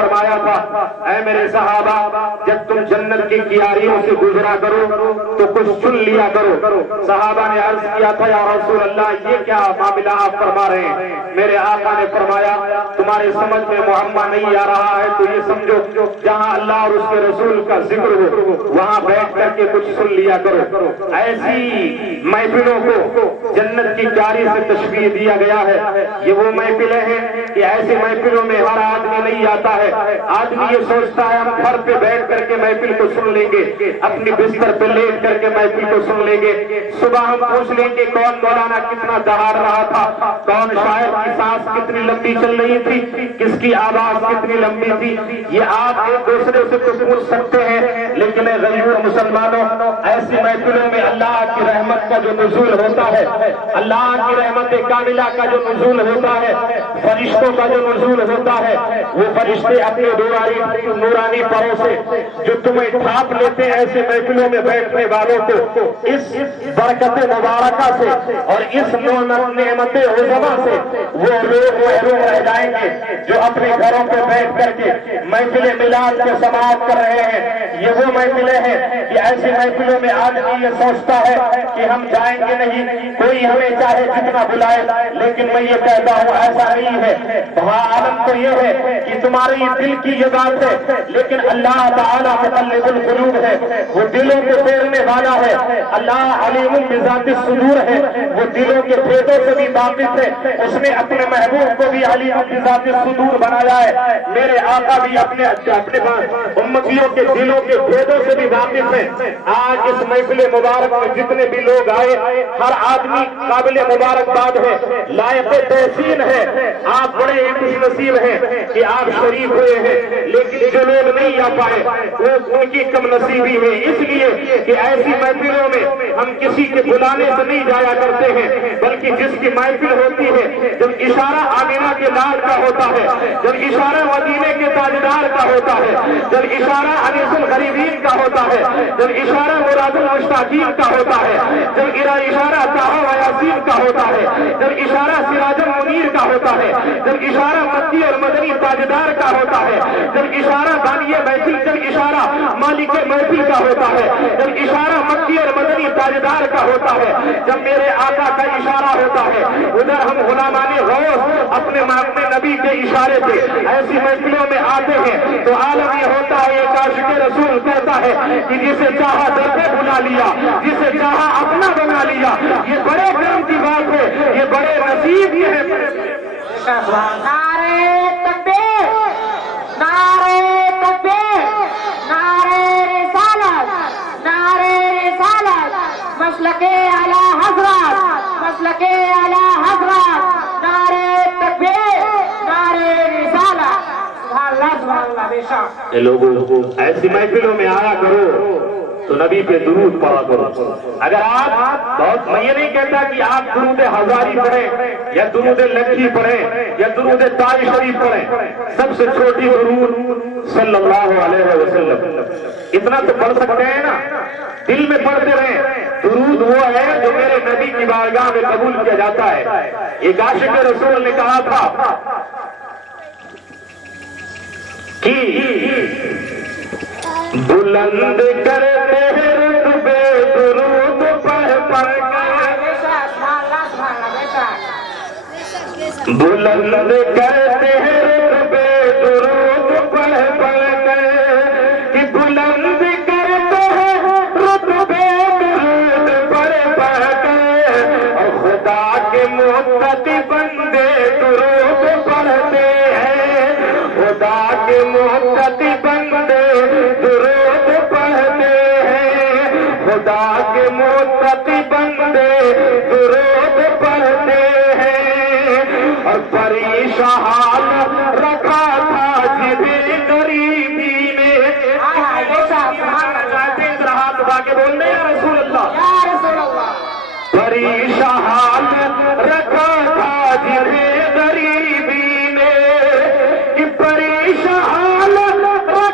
فرمایا تھا اے میرے صحابہ جب تم جنت کی کیاریوں سے گزرا کرو تو کچھ سن لیا کرو۔ صحابہ نے عرض کیا تھا یا رسول اللہ یہ کیا معاملہ آپ فرما رہے ہیں؟ میرے آقا نے فرمایا تمہارے سمجھ میں معمہ نہیں آ رہا ہے تو یہ سمجھو جہاں اللہ اور اس کے رسول کا ذکر ہو وہاں بیٹھ کر کے کچھ سن لیا کرو۔ ایسی محفلوں کو جنت کی کیاری سے تشبیہ دیا گیا ہے۔ یہ وہ محفلیں ہیں کہ ایسی محفلوں میں ہر آدمی نہیں آتا ہے۔ آدمی یہ سوچتا ہے ہم گھر پہ بیٹھ کر کے محفل کو سن لیں گے، اپنی بستر پہ لیٹ کر کے محفل کو سن لیں گے، صبح ہم پوچھ لیں گے کون مولانا کتنا دہاڑ رہا تھا، کون شاعر کی سانس کتنی لمبی چل رہی تھی، کس کی آواز کتنی لمبی تھی، یہ آپ ایک دوسرے سے تو پوچھ سکتے ہیں، لیکن غیور مسلمانوں ایسی محفلوں میں اللہ کی رحمت کا جو نزول ہوتا ہے، اللہ کی رحمت کاملہ کا جو نزول ہوتا ہے، فرشتوں کا جو نزول ہوتا ہے، وہ فرشتے اپنے نورانی پروں سے جو تمہیں ڈھانپ لیتے ہیں ایسے محفلوں میں بیٹھنے والوں کو اس برکت مبارکہ سے اور اس نعمت عظمہ سے وہ لوگ محروم رہ جائیں گے جو اپنے گھروں پہ بیٹھ کر کے محفل میلاد کے سماعت کر رہے ہیں۔ یہ وہ محفلیں ہیں کہ ایسی محفلوں میں آدمی یہ سوچتا ہے کہ ہم جائیں گے نہیں، کوئی ہمیں چاہے جتنا بلائے، لیکن میں یہ کہتا ہوں ایسا نہیں ہے۔ وہاں عالم تو یہ ہے کہ تمہاری دل کی یہ بات ہے، لیکن اللہ تعالیٰ مقلب القلوب ہے، وہ دلوں کو پھیرنے والا ہے۔ اللہ علیم بذات الصدور ہے، وہ دلوں کے بھیدوں سے بھی واقف ہے۔ اس نے اپنے محبوب کو بھی علیم بذات الصدور بنایا ہے۔ میرے آقا بھی اپنے امتیوں کے دلوں کے بھیدوں سے بھی واقف ہے۔ آج اس محفل مبارک میں جتنے بھی لوگ آئے ہر آدمی قابل مبارکباد ہے، لائق تحسین ہے۔ آپ بڑے خوش نصیب ہیں کہ آپ شریف ہوئے ہیں، لیکن جو لوگ نہیں آ پائے وہ ان کی کم نصیبی ہے، اس لیے کہ ایسی محفلوں میں ہم کسی کے بلانے سے نہیں جایا کرتے ہیں، بلکہ جس کی محفل ہوتی ہے جب اشارہ آمینہ کے لال کا ہوتا ہے، جب اشارہ مدینے کے تاجدار کا ہوتا ہے، جب اشارہ انیس الغریبین کا ہوتا ہے، جب اشارہ مراد المشتاقین کا ہوتا ہے، جب اشارہ طٰہٰ و یاسین کا ہوتا ہے، جب اشارہ سراج المنیر کا ہوتا ہے، جب اشارہ مکی اور مدنی تاجدار کا ہوتا ہے، جب اشارہ بانی محفل، جب اشارہ مالک محفل کا ہوتا ہے، جب اشارہ مکی اور مدنی تاجدار کا ہوتا ہے، جب میرے آقا کا اشارہ ہوتا ہے، ادھر ہم غلامان غوث اپنے مانگنے نبی کے اشارے پہ ایسی محفلوں میں آتے ہیں تو عالم یہ ہوتا ہے، ایک عاشق رسول کہتا ہے کہ جسے چاہا در پہ بلا لیا، جسے چاہا اپنا بنا لیا۔ یہ بڑے کرم کی بات ہے، یہ بڑے نصیب یہ ہے۔ نعرے تکبیر، نعرے تکبیر، نعرے رسالت، نعرے رسالت، مسلک اعلی حضرت، مسلک اعلی حضرت، نعرے تکبیر، نعرے رسالت۔ سبحان اللہ، سبحان اللہ، بے شک۔ اے لوگوں ایسی محفلوں میں آیا کرو تو نبی پہ درود پڑھا کرو۔ اگر آپ بہت، میں یہ نہیں کہتا کہ آپ درود ہزاری پڑھیں یا درود لکھی پڑھیں یا درود تاج شریف پڑھیں، سب سے چھوٹی درود صلی اللہ علیہ وسلم، اتنا تو پڑھ سکتے ہیں نا، دل میں پڑھتے رہیں۔ درود وہ ہے جو میرے نبی کی بارگاہ میں قبول کیا جاتا ہے۔ ایک عاشق رسول نے کہا تھا کہ بلند کرتے ہیں رتبے درود پڑھ پڑھ کے، بلند کرتے ہیں رتبے درود پڑھ پڑھ کے، کہ بلند کرتے ہیں رتبے درود پڑھ پڑھ کے، اور خدا کے متقی بندے درود پڑھتے ہیں، خدا کے متقی بندے درود پڑھتے ہیں، خدا کے متقی بندے درود پڑھتے ہیں، اور پریشان حال رکھا تھا جنہیں غریبی نے۔ ہاتھ اٹھا کے بولنے یا رسول اللہ، پریشان حال رکھا تھا جنہیں غریبی نے، کہ پریشان رکھا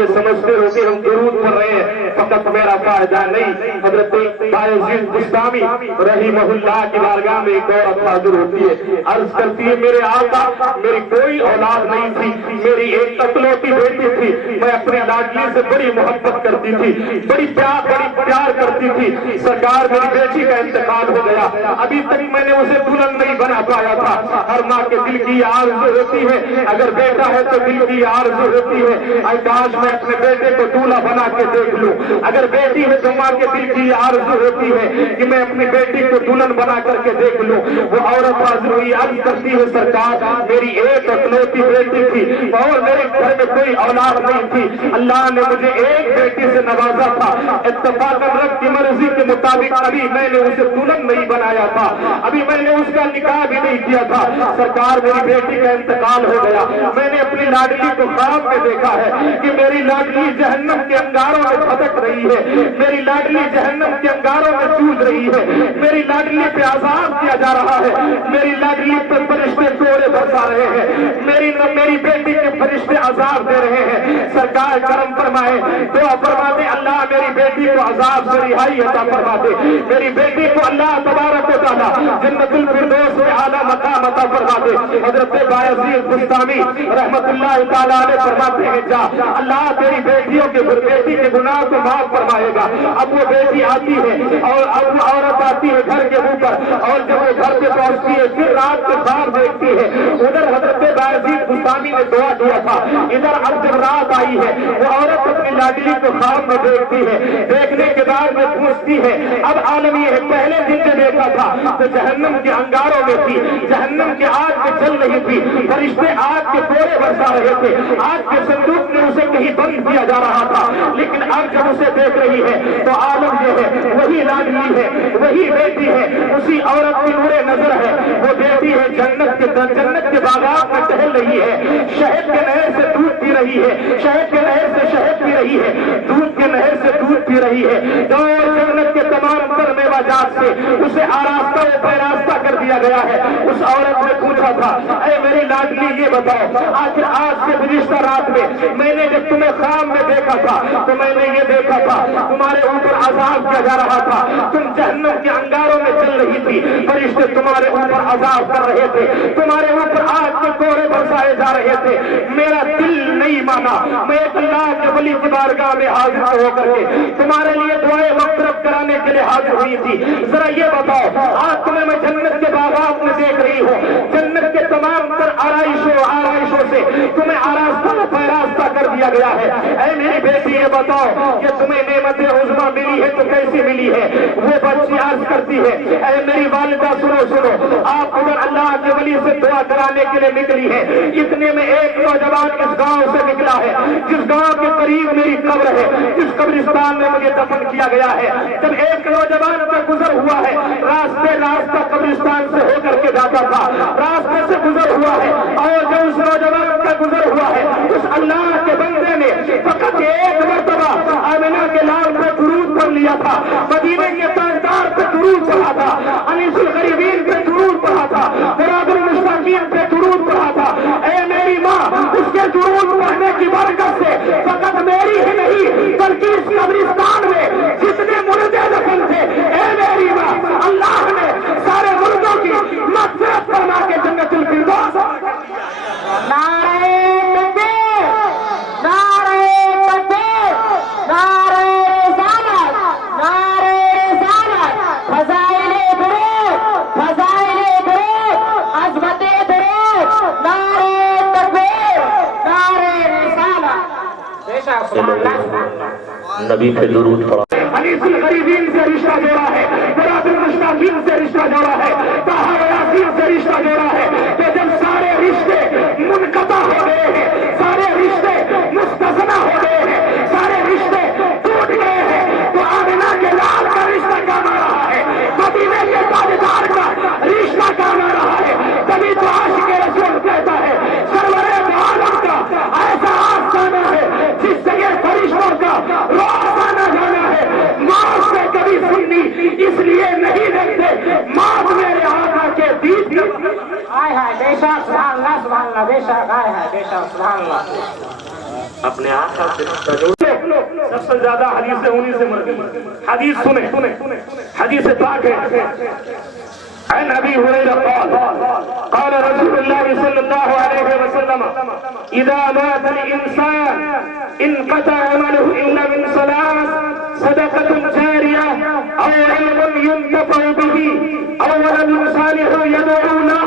یہ سمجھتے ہو کہ ہم درود پڑھ رہے ہیں فقط میرا فائدہ نہیں. حضرت بایزید بستامی رحمہ اللہ کی بارگاہ میں ایک عورت حاضر ہوتی ہے, عرض کرتی ہے میرے آقا میری کوئی اولاد نہیں تھی, میری ایک اکلوتی بیٹی تھی, میں اپنی لاڈلی سے بڑی محبت کرتی تھی, بڑی پیار کرتی تھی. سرکار میری بیٹی کا انتقال ہو گیا, ابھی تک میں نے اسے دلہن نہیں بنا پایا تھا. ہر ماں کے دل کی آرزو ہوتی ہے, اگر بیٹا ہے تو دل کی آرزو ہوتی ہے اے کاش میں اپنے بیٹے کو دولہا بنا کے دیکھ لوں. اگر بیٹی ہے تو ماں کے دل کی آرزو ہوتی ہے کہ میں اپنی بیٹی کو دلہن بنا کر کے دیکھ لوں. وہ عورت حاضر ہوئی, عرض کرتی ہے سرکار میری ایک اکلوتی بیٹی تھی اور میرے گھر میں کوئی اولاد نہیں تھی, اللہ نے مجھے ایک بیٹی سے نوازا تھا. اتفاقاً رب کی مرضی کے مطابق ابھی میں نے اسے دلہن نہیں بنایا تھا, ابھی میں نے اس کا نکاح بھی نہیں کیا تھا. سرکار میری بیٹی کا انتقال ہو گیا, میں نے اپنی لاڈلی کو خواب میں دیکھا ہے کہ میری لاڈلی جہنم کے انگاروں میں پھٹک رہی ہے, میری لاڈلی جہنم کے انگاروں میں جوجھ رہی ہے, میری لاڈلی پہ عذاب کیا جا رہا ہے, میری لاڈلی پہ فرشتے کوڑے برسا رہے ہیں, میری بیٹی کے فرشتے عذاب دے رہے ہیں. سرکار کرم فرمائے, دعا فرما دے اللہ میری بیٹی کو عذاب سے رہائی عطا فرما دے, میری بیٹی کو اللہ تبارک و تعالی جنت الفردوس میں اعلیٰ مقام عطا فرما دے. حضرت بایزید بستامی رحمت اللہ تعالیٰ علیہ فرماتے ہیں جا اللہ تیری بیٹی کے گناہ کو معاف فرمائے گا. اب وہ بیٹی آتی ہے اور اب وہ عورت آتی ہے گھر کے اوپر, اور جب وہ گھر پہ پہنچتی ہے پھر رات کے خواب دیکھتی ہے. ادھر حضرت بایزید بستامی نے دعا دیا تھا, ادھر اب جب رات آئی ہے وہ عورت اپنی لاڈلی کو خواب میں دیکھتی ہے, دیکھنے کے بعد میں پوچھتی ہے اب عالم یہ ہے پہلے دن جو دیکھا تھا تو جہنم کے انگاروں میں تھی, جہنم کے آگ میں چل رہی تھی, فرشتے آگ کے کوڑے برسا رہے تھے, آگ کے صندوق میں اسے کہیں بند کیا جا رہا تھا, لیکن اب جب اسے دیکھ رہی ہے تو عالم جو ہے وہی لاڈلی ہے, وہی بیٹی ہے, اسی عورت کی نور نظر ہے. وہ بیٹی ہے جنت کے باغات میں ٹہل رہی ہے, شہد کے نہر سے دودھ پی رہی ہے, شہد کے نہر سے شہد پی رہی ہے, دودھ کے نہر سے دودھ پی رہی ہے. اور جنت کے تمام تر میوہ جات سے اسے آراستہ و پیراستہ کر دیا گیا ہے. اس عورت نے پوچھا تھا اے میری لاڈلی یہ بتاؤ آخر آج سے گزشتہ رات میں نے جب تمہیں خواب میں دیکھا تھا تو میں نے یہ دیکھا تھا تمہارے اوپر عذاب کیا جا رہا تھا, تم جہنم کے انگاروں میں چل رہی تھی, فرشتے تمہارے اوپر عذاب کر رہے تھے, تمہارے اوپر آگ کے کوڑے برسائے جا رہے تھے. میرا دل نہیں مانا, میں ایک اللہ کے ولی کی بارگاہ میں حاضر ہو کر کے تمہارے لیے دعائیں مغفرت کرانے کے لیے حاضر ہوئی تھی. ذرا یہ بتاؤ آج تمہیں میں جنت کے باغات میں دیکھ رہی ہوں, جنت کے تمام تر آرائشوں سے تمہیں آراستہ و پیراستہ کر دیا گیا ہے. اے میری بیٹی یہ بتاؤ کہ تمہیں نعمت عظمیٰ ملی ہے تو کیسی ملی ہے؟ وہ بچی عرض کرتی ہے اے میری والدہ سنو, آپ ادھر اللہ کے ولی سے دعا کرانے کے لیے نکلی ہے, اتنے میں ایک نوجوان اس گاؤں سے نکلا ہے جس گاؤں کے قریب میری قبر ہے, جس قبرستان میں مجھے دفن کیا گیا ہے. جب ایک نوجوان کا گزر ہوا ہے, راستہ قبرستان سے ہو کر کے جاتا تھا, راستے سے گزر ہوا ہے, اور جب اس نوجوان کا گزر ہوا ہے اس اللہ کے بندے نے فقط ایک مرتبہ آمنہ کے لال پہ درود پڑھ لیا تھا, مدینے کے تاجدار پہ درود پڑھا تھا, انیس الغریبین پہ درود پڑھا تھا, مراد المستقیم پہ درود پڑھا تھا. اے میری ماں اس کے درود پڑھنے کی برکت سے فقط میری ہی نہیں بلکہ اس قبرستان میں جتنے مردے دفن تھے اے میری ماں اللہ نے سارے مردوں کی مغفرت فرما کے جنت الفردوس. نعرہ تکبیر, نعرہ تکبیر, نعرہ رسالت, نعرہ رسالت, فضائل درود, فضائل درود, عظمت درود, نعرہ تکبیر, نعرہ رسالت. بے شک سبحان اللہ, نبی پہ درود پڑھا. انیس الغریبین سے رشتہ جوڑا ہے, مراد المستقیم سے رشتہ جوڑا ہے, طٰہٰ و یاسین سے رشتہ جوڑا ہے. کہ جب سارے رشتے منقطع ہو گئے ہیں, سارے رشتے مستثنی ہو گئے ہیں, سارے رشتے ٹوٹ گئے ہیں, تو آمنہ کے لال کا رشتہ کام آ رہا ہے, مدینے کے تاجدار کا رشتہ کام آ رہا ہے. تبھی تو عاشق رسول کہتا ہے سرور عالم کا ایسا آستانہ ہے جس جگہ فرشتوں کا روزانہ جانا ہے. موت سے کبھی سننی اس لیے نہیں دیکھتے, موت میرے آقا کے دید آئے ہائے بے شک سبحان اللہ, سبحان اللہ, بے شک آئے ہائے بے شک سبحان اللہ. اپنے آقا سے رشتہ جوڑو. سب سے زیادہ حدیثیں انہی سے مر گئی. حدیث سنیں, حدیث پاک ہے. عن ابي هريره قال رسول الله صلى الله عليه وسلم اذا مات الانسان انقطع عمله الا من ثلاث صدقه جاريه او علم ينتفع به او ولد صالح يدعو له.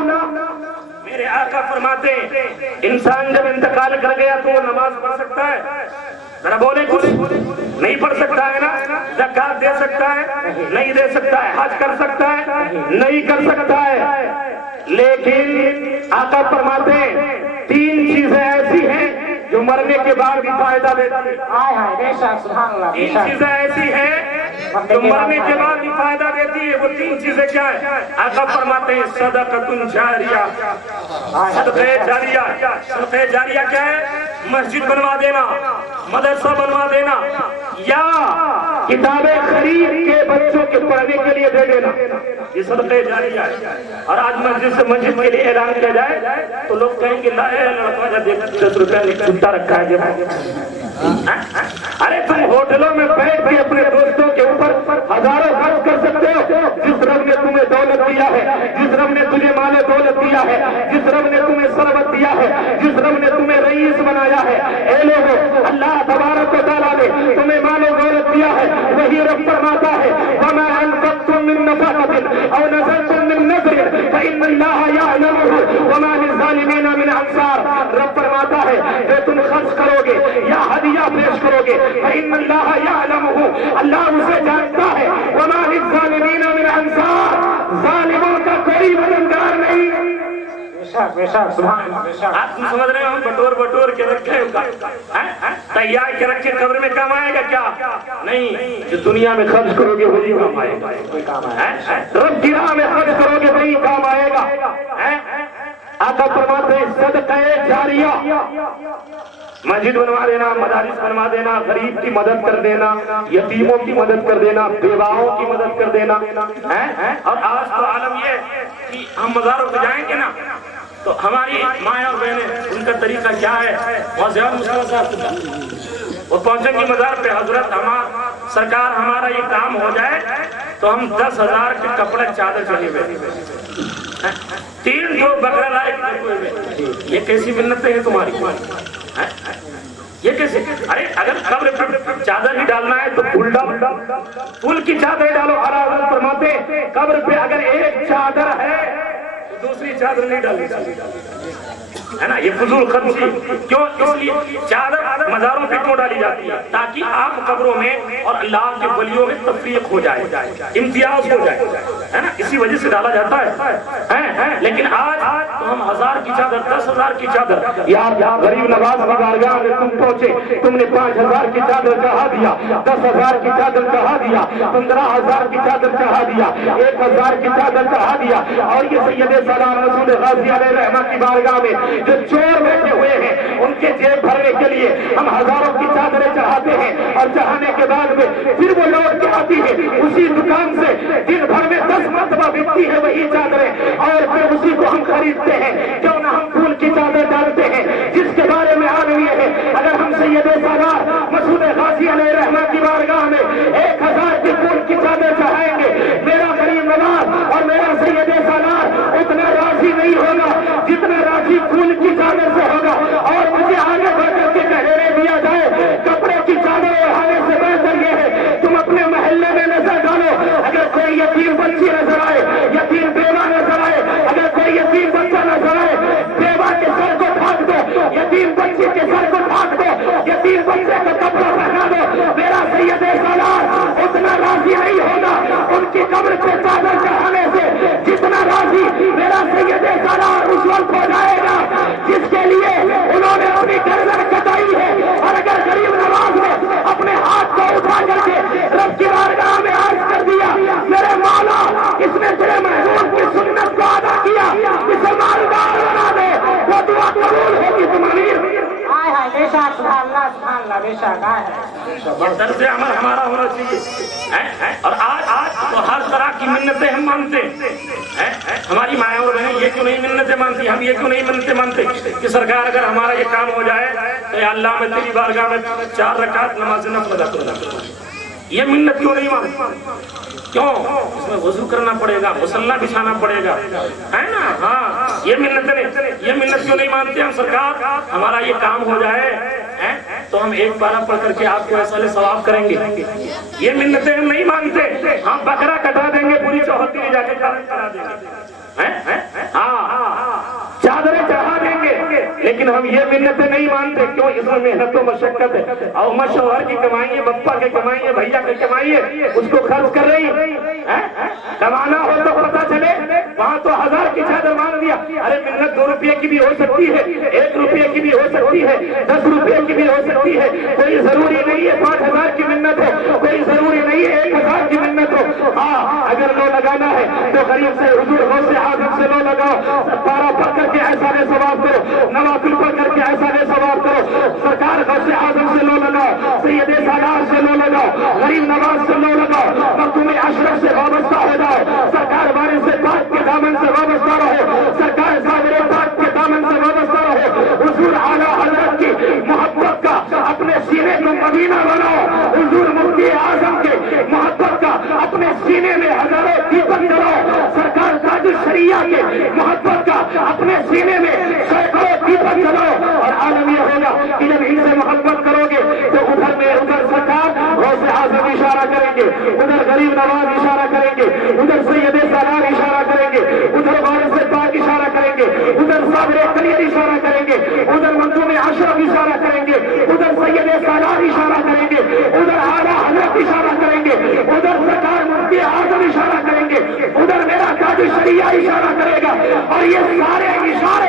میرے آقا فرماتے ہیں انسان جب انتقال کر گیا تو وہ نماز پڑھ سکتا ہے؟ ذرا بولے کچھ. نہیں پڑھ سکتا ہے نا. زکات دے سکتا ہے؟ نہیں دے سکتا ہے. حج کر سکتا ہے؟ نہیں کر سکتا ہے. لیکن آقا فرماتے ہیں تین چیزیں ایسی ہیں جو مرنے کے بعد بھی فائدہ دیتی ہیں. تین چیزیں ایسی ہیں جو مرنے کے بعد بھی فائدہ دیتی ہے. وہ تین چیزیں کیا ہیں؟ آقا فرماتے ہیں صدقۃ جاریہ. صدقہ جاریہ. صدقہ جاریہ کیا ہے؟ مسجد بنوا دینا, مدرسہ بنوا دینا, یا کتابیں خرید کے بچوں کے پڑھنے کے لیے دے دینا. یہ صدقہ جاریہ ہے. اور آج مسجد سے مسجد کے لیے اعلان کیا جائے تو لوگ کہیں گے لا الہ 10 روپے چھٹا رکھا ہے. ارے تم ہوٹلوں میں بیٹھ کے اپنے دوستوں کے اوپر ہزاروں خرچ کر سکتے ہو. جس رب نے تمہیں دولت دیا ہے, جس رب نے تجھے مال دولت دیا ہے, جس رب نے تمہیں ثروت دیا ہے, جس رب نے تمہیں رئیس بنایا ہے. اے لوگو, اللہ تبارک و تعالیٰ نے تمہیں مال و دولت دیا ہے. وہی رب فرماتا ہے وما انفقتم من نفقة او نذرتم من نذر فإن اللہ یعلمہ وما للظالمین من انصار. رب فرماتا ہے کہ تم خرچ کرو گے یا ہدیہ پیش کرو گے فإن اللہ یعلمہ, اللہ اسے جانتا ہے. وما للظالمین من انصار, ظالموں کا کوئی مددگار نہیں. آپ سمجھ رہے ہو ہم بٹور کے رکھے تیار کے رکھے قبر میں کام آئے گا کیا؟ نہیں. جو دنیا میں خرچ کرو گے وہی کام آئے گا. رب کی راہ میں خرچ کرو گے وہی کام آئے گا. آقا فرماتے ہیں صدقہ جاریہ. مسجد بنوا دینا, مدارس بنوا دینا, غریب کی مدد کر دینا, یتیموں کی مدد کر دینا, بیواؤں کی مدد کر دینا. اور آج تو عالم یہ کہ ہم مزاروں پہ جائیں گے نا تو ہماری مائیں اور بہنیں ان کا طریقہ کیا ہے؟ بہت زیادہ مسئلہ صاحب وہ پہنچیں گی مزار پہ, حضرت سرکار ہمارا یہ کام ہو جائے تو ہم 10,000 کے کپڑے چادر چڑھے ہوئے 3 بکرا لائے. یہ کیسی منتیں ہیں تمہاری؟ یہ کیسے؟ ارے اگر قبر پر چادر ہی ڈالنا ہے تو پھول ڈالو, پھول کی چادر ڈالو. حضرت فرماتے ہیں قبر پہ اگر ایک چادر ہے تو دوسری چادر نہیں ڈالنی ہے نا. یہ فضول خرچی کیوں؟ اس لیے چادر مزاروں پہ کیوں ڈالی جاتی ہے؟ تاکہ عام قبروں میں اور اللہ کے ولیوں میں تفریق ہو جائے, امتیاز ہو جائے, ہے نا. اسی وجہ سے ڈالا جاتا ہے. لیکن آج تو ہم 1000 کی چادر, 10,000 کی چادر. یار غریب نواز کی بارگاہ میں تم پہنچے, تم نے 5,000 کی چادر چڑھا دیا, 10,000 کی چادر چڑھا دیا, 15,000 کی چادر چڑھا دیا, 1,000 کی چادر چڑھا دیا. اور یہ سید سلام رسول غازی علیہ رحمت کی بارگاہ میں جو چور بیٹھے ہوئے ہیں ان کے جیب بھرنے کے لیے ہم ہزاروں کی چادریں چڑھاتے ہیں. اور چڑھانے کے بعد میں پھر وہ لوٹ کے آتی ہے اسی دکان سے دن بھر میں 10 مرتبہ بکتی ہے وہی چادریں, اور پھر اسی کو ہم خریدتے ہیں. کیوں نہ ہم پھول کی چادر ڈالتے ہیں جس کے بارے میں عالم یہ ہے اگر ہم سید سالار مسعود غازی علیہ رحمت کی بارگاہ میں 1,000 کی پھول کی چادر چڑھائیں گے, میرا غریب نواز اور میرا سید سالار اتنا راضی نہیں ہوگا جتنا راضی پھول کی چادر سے ہوگا. اور مجھے آگے بڑھ کر کے کہنے دیا جائے کپڑے کی چادر اڑانے سے بہتر یہ ہے تم اپنے محلے میں نظر ڈالو, اگر کوئی یتیم بچی نظر آئے, یتیم بیوہ نظر آئے, اگر کوئی یتیم بچہ نظر آئے, بیوہ کے سر کو ڈھانپ دو, یتیم بچی کے سر کو ڈھانپ دو, یتیم بچے کا کپڑا پہنا دو. میرا سید سالار اتنا راضی نہیں ہوگا ان کی قبر پہ چادر چڑھانے سے جتنا راضی میرا سید سالار اس وقت ہو جائے گا جس کے لیے انہوں نے اپنی گردن کٹائی ہے. اور اگر غریب نواز نے اپنے ہاتھ کو اٹھا کر کے رب کی بارگاہ میں عرض کر دیا میرے مولا اس نے تیرے محبوب کی سنت کو ادا کیا, اسے مالدار بنا دے, وہ دعا قبول ہوگی تمہاری. طرز عمل ہمارا ہونا چاہیے. اور آج تو ہر طرح کی منتیں ہم مانتے ہیں. ہماری مائیں اور بہنیں یہ کیوں نہیں منتیں مانتی, ہم یہ کیوں نہیں منتیں مانتے کہ سرکار اگر ہمارا یہ کام ہو جائے تو یا اللہ میں تیری بارگاہ میں 4 رکعت نماز نفل ادا کروں. یہ منت کیوں نہیں مانتے؟ کیوں؟ اس میں وضو کرنا پڑے گا, مصلی بچھانا پڑے گا, ہے نا. ہاں, یہ منت کیوں نہیں مانتے ہم؟ سرکار ہمارا یہ کام ہو جائے تو ہم ایک پارہ پڑھ کر کے آپ کو ایسا ثواب کریں گے. یہ منتیں ہم نہیں مانتے. ہم بکرا کٹا دیں گے, پوری چوہدری میں جا کے کرا دیں گے, ہاں چادریں چڑھا دیں گے, لیکن ہم یہ منتیں نہیں مانتے. کیوں؟ اس میں محنت و مشقت ہے. اور مشوہر کی کمائیے, بپا کی کمائیے, بھیا کی کمائیے, اس کو خرچ کر رہی. کمانا ہو تو پتا چلے, وہاں تو 1000 کی چادر مان دیا. ارے منت 2 روپے کی بھی ہو سکتی ہے, 1 روپے کی بھی ہو سکتی ہے, 10 روپے کی بھی ہو سکتی ہے. کوئی ضروری نہیں ہے 5000 کی منت ہو, کوئی ضروری نہیں ہے 1000 کی منت ہو. ہاں, اگر لو لگانا ہے تو غریب سے, حضور غوث اعظم سے لو لگاؤ. پارہ پڑھ کر کے ایسا نے ثواب کرو, نوافل پڑھ کر کے ایسا نے ثواب کرو. سرکار غوث اعظم سے لو لگاؤ, سید سالار سے لو لگاؤ, غریب نواز سے لو لگاؤ, مخدوم اشرف سے وابستہ ہو جاؤ. سرکار وارث پاک کے دامن سے وابستہ رہو. سرکار صابر پاک کے دامن سے وابستہ رہو. حضور اعلیٰ حضرت کی محبت کا اپنے سینے کو مدینہ بناؤ. حضور مفتی اعظم کے محبت کا اپنے سینے میں ہزاروں دیپک جلاؤ. سرکار تاج الشریعہ کے محبت کا اپنے سینے میں سینکڑوں دیپک جلاؤ. اور عالم یہ ہوگا کہ جب ان سے محبت کرو گے تو ادھر سرکار غوث اعظم اشارہ کریں گے, ادھر غریب نواز اشارہ کریں گے, ادھر سید سالار اشارہ کریں گے, ادھر وارث پاک اشارہ کریں گے, ادھر صابر قلیل اشارہ کریں گے, ادھر مخدوم اشرف اشارہ کریں گے, ادھر سید سالار اشارہ کریں گے, ادھر اعلیٰ حضرت اشارہ کریں گے, ادھر سرکار مفتی اعظم اشارہ کریں گے, ادھر میرا تاج الشریعہ اشارہ کرے گا. اور یہ سارے اشارے